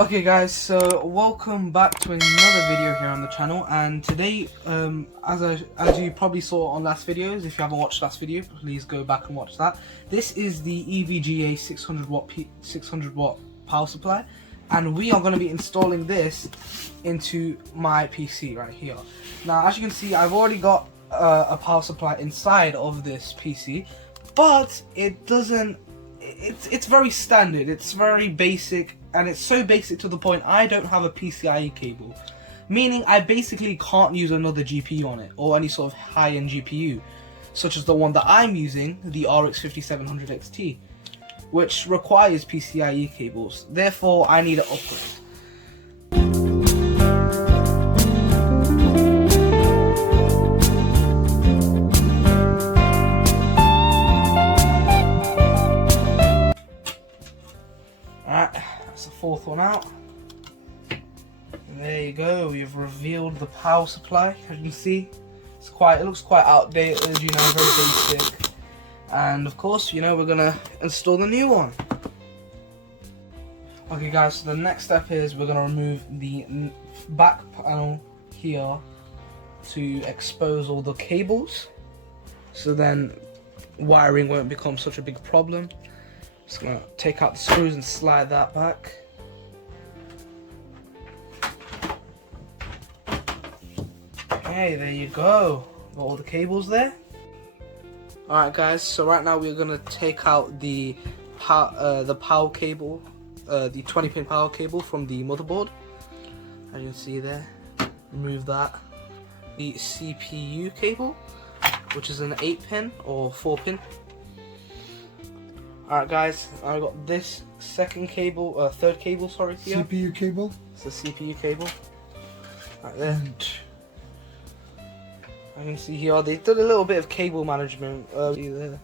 Okay guys, so welcome back to another video here on the channel, and today as you probably saw on last videos, if you haven't watched last video, please go back and watch that. This is the EVGA 600 watt power supply, and we are going to be installing this into my PC right here. Now as you can see, I've already got a power supply inside of this PC, but it doesn't, it's very standard, it's very basic. And it's so basic to the point I don't have a Pci-E cable, meaning I basically can't use another GPU on it, or any sort of high-end GPU, such as the one that I'm using, the RX 5700 XT, which requires Pci-E cables. Therefore, I need an upgrade. The fourth one out, and there you go. We've revealed the power supply. As you can see, it looks quite outdated, you know, very basic. And of course, you know, we're gonna install the new one. Okay guys, so the next step is we're gonna remove the back panel here to expose all the cables, so then wiring won't become such a big problem. Just gonna take out the screws and slide that back. Okay, there you go. Got all the cables there. Alright guys, so right now we're gonna take out the power cable, the 20-pin power cable from the motherboard. As you can see there, remove that. The CPU cable, which is an 8-pin or 4-pin. Alright guys, I got this third cable, sorry, here. CPU cable? It's the CPU cable. Right there. And I can see here, they did a little bit of cable management. See there.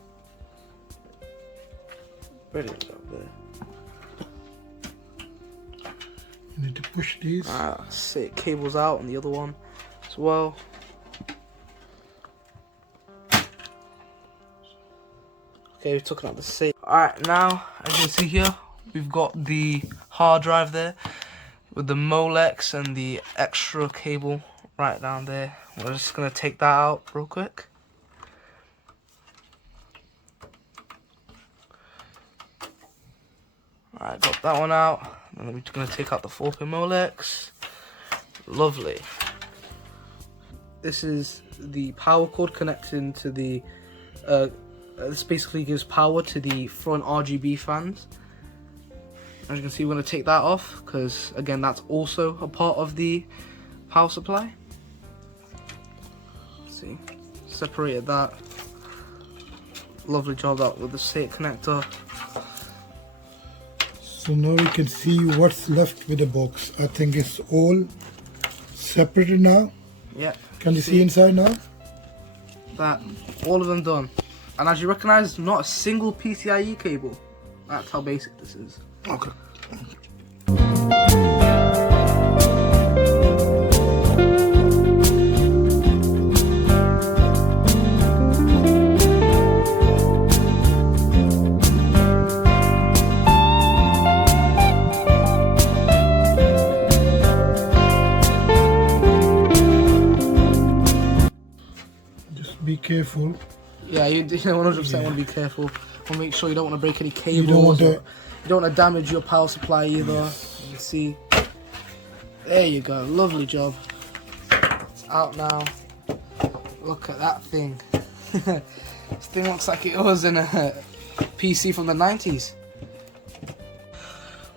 Brilliant job there. You need to push these. Sick. Cables out on the other one as well. Okay, we've taken out the safe. Alright, now, as you can see here, we've got the hard drive there with the Molex and the extra cable right down there. We're just going to take that out real quick. Alright, got that one out. And then we're just going to take out the 4-pin Molex. Lovely. This is the power cord connecting to the this basically gives power to the front RGB fans. As you can see, we're going to take that off because, again, that's also a part of the power supply. See, separated that. Lovely job out with the SATA connector. So now we can see what's left with the box. I think it's all separated now. Yeah. Can you see inside now? That, all of them done. And as you recognize, not a single Pci-E cable. That's how basic this is. Okay. Just be careful. Yeah, you 100% want to be careful. Want to make sure you don't want to break any cables. You don't want to damage your power supply either. You can see. There you go. Lovely job. It's out now. Look at that thing. This thing looks like it was in a PC from the 90s.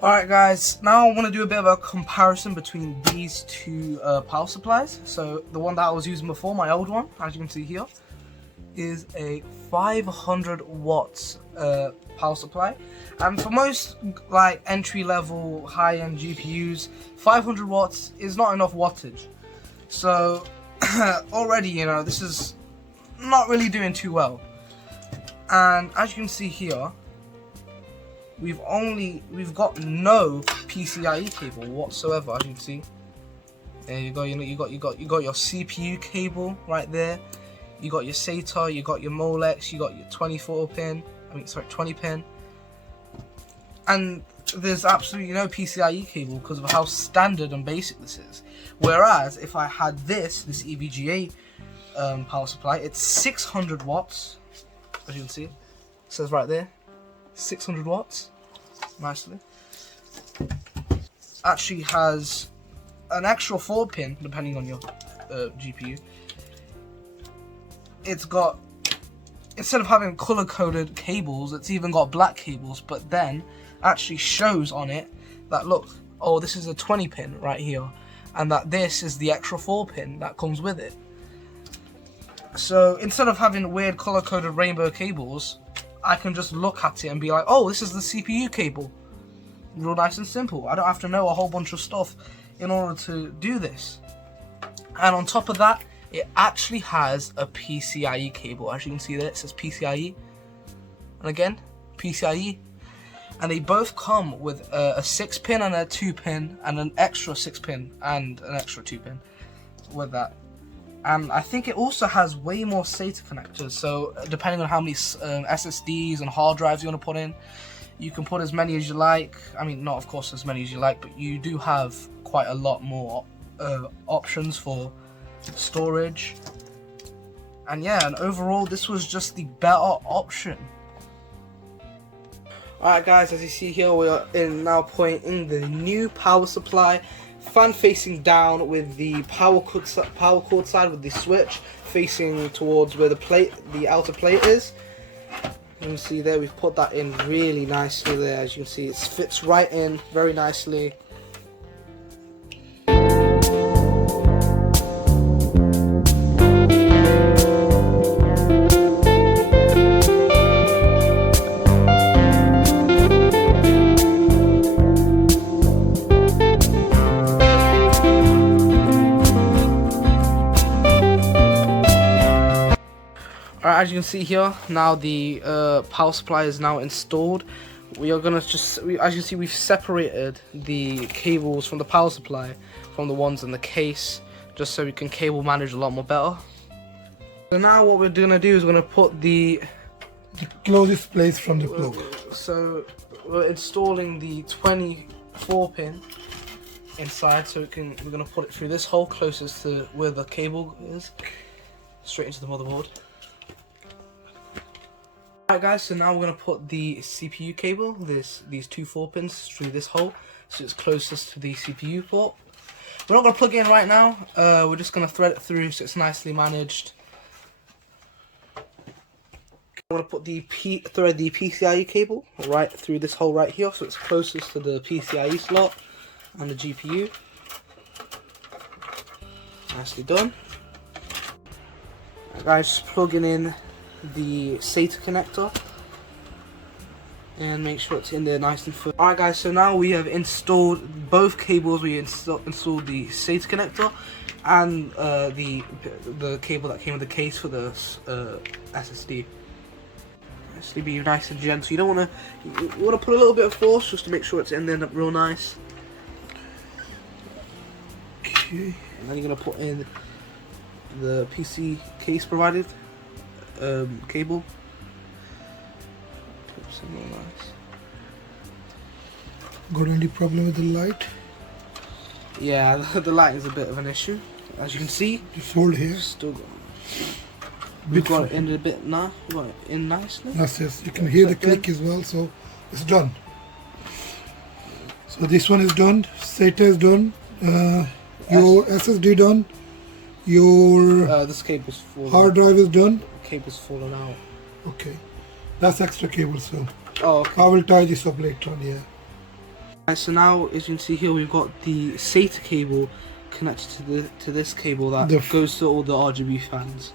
Alright guys, now I want to do a bit of a comparison between these two power supplies. So the one that I was using before, my old one, as you can see here, is a 500 watts power supply, and for most like entry-level high-end GPUs, 500 watts is not enough wattage. So already, you know, this is not really doing too well. And as you can see here, we've got no Pci-E cable whatsoever. As you can see, there you go. You got your CPU cable right there. you got your SATA, you got your Molex, you got your 20 pin, and there's absolutely no PCIe cable because of how standard and basic this is. Whereas if I had this EVGA power supply, it's 600 watts, as you can see, it says right there, 600 watts, nicely. Actually has an extra 4 pin depending on your GPU. It's got, instead of having color coded cables, it's even got black cables, but then actually shows on it that, look, oh, this is a 20 pin right here, and that this is the extra 4 pin that comes with it. So instead of having weird color coded rainbow cables, I can just look at it and be like, oh, this is the CPU cable. Real nice and simple. I don't have to know a whole bunch of stuff in order to do this. And on top of that, it actually has a PCIe cable. As you can see there, it says PCIe. And again, PCIe. And they both come with a 6 pin and a 2 pin, and an extra 6 pin and an extra 2 pin with that. And I think it also has way more SATA connectors. So depending on how many SSDs and hard drives you want to put in, you can put as many as you like. I mean, not of course as many as you like, but you do have quite a lot more options for storage. And yeah, and overall this was just the better option. Alright guys, as you see here, we are now pointing the new power supply, fan facing down with the power cord side with the switch facing towards where the outer plate is. You can see there, we've put that in really nicely there. As you can see, it fits right in very nicely. Alright, as you can see here, now the power supply is now installed. We are gonna as you can see, we've separated the cables from the power supply from the ones in the case, just so we can cable manage a lot more better. So now what we're gonna do is we're gonna put the closest place from the plug. So we're installing the 24 pin inside, so we're gonna put it through this hole closest to where the cable is, straight into the motherboard. Alright guys, so now we're going to put the CPU cable, these two 4 pins, through this hole, so it's closest to the CPU port. We're not going to plug it in right now, we're just going to thread it through so it's nicely managed. I'm going to put thread the PCIe cable right through this hole right here, so it's closest to the PCIe slot and the GPU. Nicely done. Alright guys, just plugging in the SATA connector and make sure it's in there nice and full. Alright guys, so now we have installed both cables. We installed the SATA connector and the cable that came with the case for the SSD. Actually, be nice and gentle. You don't want to put a little bit of force just to make sure it's in there real nice. Okay, and then you're gonna put in the PC case provided cable. Nice. Got any problem with the light? Yeah, the light is a bit of an issue. As you can see, just hold here. Still we've got it in a bit now. Got it in nicely. Yes, you can hear the click as well. So it's done. So this one is done. SATA is done. Your SSD done. Your this cable's fallen. Hard drive is done. Cable's fallen out. Okay, that's extra cable. So okay. I will tie this up later on. Yeah. So now, as you can see here, we've got the SATA cable connected to this cable that goes to all the RGB fans.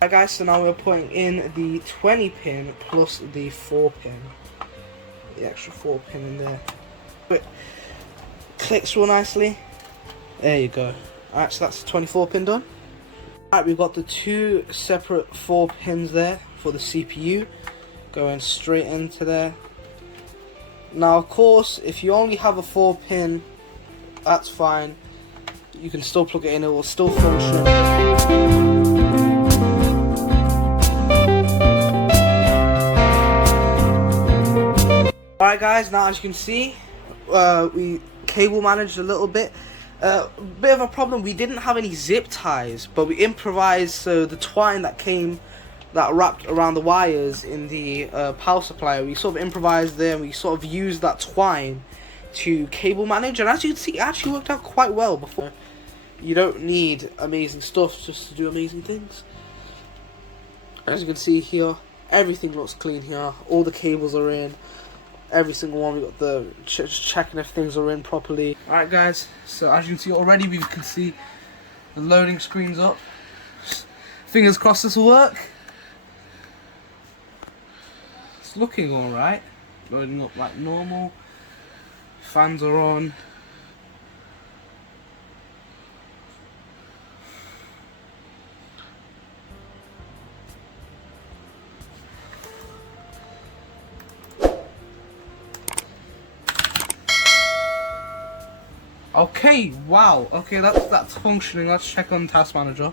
Alright guys, so now we're putting in the 20 pin plus the 4 pin, the extra 4 pin in there. It clicks real nicely. There you go. Alright, so that's the 24 pin done. Alright, we've got the 2 separate 4 pins there for the CPU going straight into there. Now of course, if you only have a 4 pin, that's fine. You can still plug it in, it will still function. Alright guys, now as you can see, we cable managed a little bit. Bit of a problem, we didn't have any zip ties, but we improvised. So the twine that wrapped around the wires in the power supply, we sort of improvised there, and we sort of used that twine to cable manage, and as you can see, it actually worked out quite well. Before, you don't need amazing stuff just to do amazing things. As you can see here, everything looks clean here. All the cables are in, every single one. We got the checking if things are in properly. Alright guys, so as you can see already, we can see the loading screen's up. Fingers crossed this will work. It's looking alright. Loading up like normal. Fans are on. Okay, wow. Okay, that's functioning. Let's check on Task Manager.